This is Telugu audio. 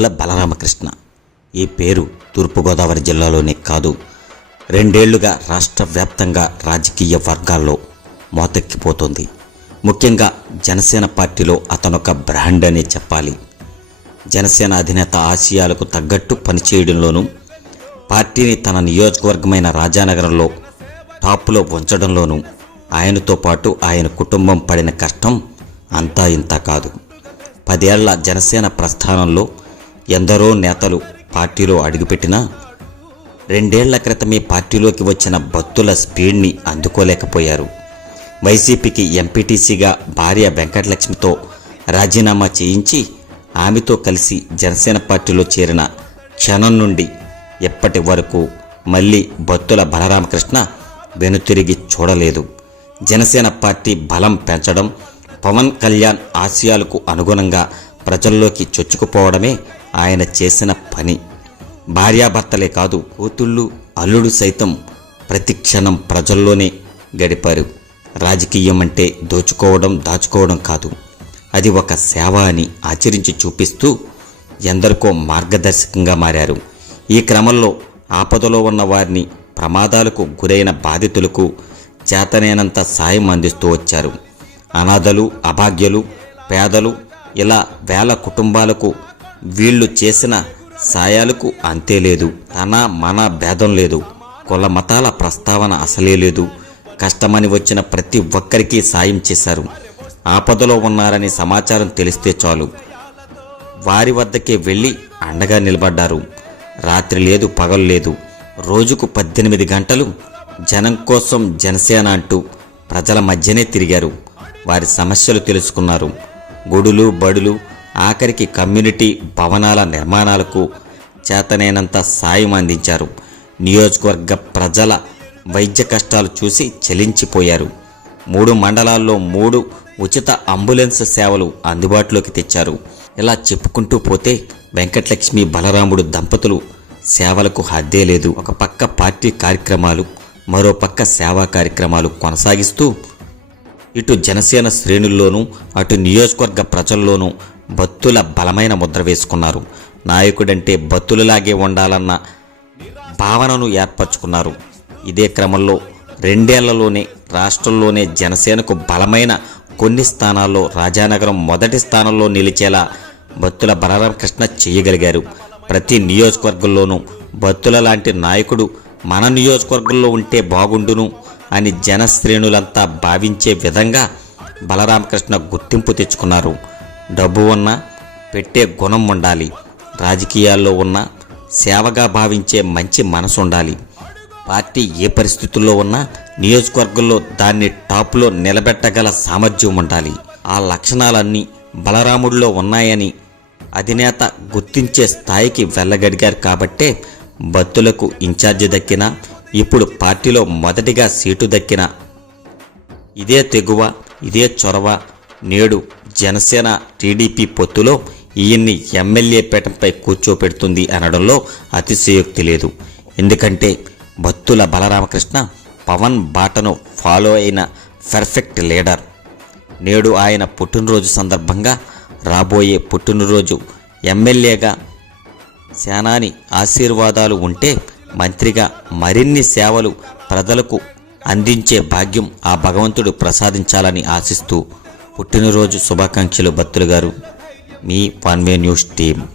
బత్తుల బలరామకృష్ణ. ఈ పేరు తూర్పుగోదావరి జిల్లాలోనే కాదు రెండేళ్ళుగా రాష్ట్ర వ్యాప్తంగా రాజకీయ వర్గాల్లో మోతెక్కిపోతుంది. ముఖ్యంగా జనసేన పార్టీలో అతనొక బ్రాండ్ అనే చెప్పాలి. జనసేన అధినేత ఆశయాలకు తగ్గట్టు పనిచేయడంలోనూ పార్టీని తన నియోజకవర్గమైన రాజానగరంలో టాప్లో ఉంచడంలోనూ ఆయనతో పాటు ఆయన కుటుంబం పడిన కష్టం అంతా ఇంత కాదు. పదేళ్ళ జనసేన ప్రస్థానంలో ఎందరో నేతలు పార్టీలో అడుగుపెట్టినా రెండేళ్ళ క్రితమే పార్టీలోకి వచ్చిన భక్తుల స్పీడ్ని అందుకోలేకపోయారు. వైసీపీకి ఎంపీటీసీగా భార్య వెంకటలక్ష్మితో రాజీనామా చేయించి ఆమెతో కలిసి జనసేన పార్టీలో చేరిన క్షణం నుండి ఎప్పటి వరకు మళ్ళీ భక్తుల బలరామకృష్ణ వెనుతిరిగి చూడలేదు. జనసేన పార్టీ బలం పెంచడం పవన్ కళ్యాణ్ ఆశయాలకు అనుగుణంగా ప్రజల్లోకి చొచ్చుకుపోవడమే ఆయన చేసిన పని. భార్యాభర్తలే కాదు కూతుళ్ళు అల్లుడు సైతం ప్రతి క్షణం ప్రజల్లోనే గడిపారు. రాజకీయం అంటే దోచుకోవడం దాచుకోవడం కాదు. అది ఒక సేవ అని ఆచరించి చూపిస్తూ ఎందరికో మార్గదర్శకంగా మారారు. ఈ క్రమంలో ఆపదలో ఉన్న వారిని ప్రమాదాలకు గురైన బాధితులకు చేతనైనంత సాయం అందిస్తూ వచ్చారు. అనాథలు అభాగ్యులు పేదలు ఇలా వేల కుటుంబాలకు వీళ్ళు చేసిన సాయాలకు అంతే లేదు. తన మన భేదం లేదు. కుల మతాల ప్రస్తావన అసలే లేదు. కష్టమని వచ్చిన ప్రతి ఒక్కరికి సాయం చేశారు. ఆపదలో ఉన్నారని సమాచారం తెలిస్తే చాలు. వారి వద్దకే వెళ్ళి అండగా నిలబడ్డారు. రాత్రి లేదు పగలు లేదు. రోజుకు పద్దెనిమిది గంటలు జనం కోసం జనసేన అంటూ ప్రజల మధ్యనే తిరిగారు. వారి సమస్యలు తెలుసుకున్నారు. గుడులు బడులు ఆఖరికి కమ్యూనిటీ భవనాల నిర్మాణాలకు చేతనైనంత సాయం అందించారు. నియోజకవర్గ ప్రజల వైద్య కష్టాలు చూసి చెలించిపోయారు. మూడు మండలాల్లో మూడు ఉచిత అంబులెన్స్ సేవలు అందుబాటులోకి తెచ్చారు. ఇలా చెప్పుకుంటూ పోతే వెంకటలక్ష్మి బలరాముడు దంపతులు సేవలకు హద్దే లేదు. ఒక పక్క పార్టీ కార్యక్రమాలు మరో పక్క సేవా కార్యక్రమాలు కొనసాగిస్తూ ఇటు జనసేన శ్రేణుల్లోనూ అటు నియోజకవర్గ ప్రజల్లోనూ బత్తుల బలమైన ముద్ర వేసుకున్నారు. నాయకుడంటే బత్తులలాగే ఉండాలన్న భావనను ఏర్పరచుకున్నారు. ఇదే క్రమంలో రెండేళ్ళలోనే రాష్ట్రంలోనే జనసేనకు బలమైన కొన్ని స్థానాల్లో రాజానగరం మొదటి స్థానంలో నిలిచేలా బత్తుల బలరామకృష్ణ చేయగలిగారు. ప్రతి నియోజకవర్గంలోనూ బత్తుల లాంటి నాయకుడు మన నియోజకవర్గంలో ఉంటే బాగుండును అని జనశ్రేణులంతా భావించే విధంగా బలరామకృష్ణ గుర్తింపు తెచ్చుకున్నారు. డబ్బు ఉన్నా పెట్టే గుణం ఉండాలి. రాజకీయాల్లో ఉన్న సేవగా భావించే మంచి మనసు ఉండాలి పార్టీ ఏ పరిస్థితుల్లో ఉన్నా నియోజకవర్గంలో దాన్ని టాప్లో నిలబెట్టగల సామర్థ్యం ఉండాలి. ఆ లక్షణాలన్నీ బలరాముడిలో ఉన్నాయని అధినేత గుర్తించే స్థాయికి వెళ్ళగడిగారు కాబట్టే బత్తులకు ఇన్ఛార్జి దక్కిన ఇప్పుడు పార్టీలో మొదటిగా సీటు దక్కిన. ఇదే తెగువ ఇదే చొరవ నేడు జనసేన టీడీపీ పొత్తులో ఈయన్ని ఎమ్మెల్యే పీఠంపై కూర్చోపెడుతుంది అనడంలో అతిశయోక్తి లేదు. ఎందుకంటే భత్తుల బలరామకృష్ణ పవన్ బాటను ఫాలో అయిన పర్ఫెక్ట్ లీడర్. నేడు ఆయన పుట్టినరోజు సందర్భంగా రాబోయే పుట్టినరోజు ఎమ్మెల్యేగా సేనాని ఆశీర్వాదాలు ఉంటే మంత్రిగా మరిన్ని సేవలు ప్రజలకు అందించే భాగ్యం ఆ భగవంతుడు ప్రసాదించాలని ఆశిస్తూ పుట్టినరోజు శుభాకాంక్షలు భక్తులు గారు. మీ వన్ వే న్యూస్ టీం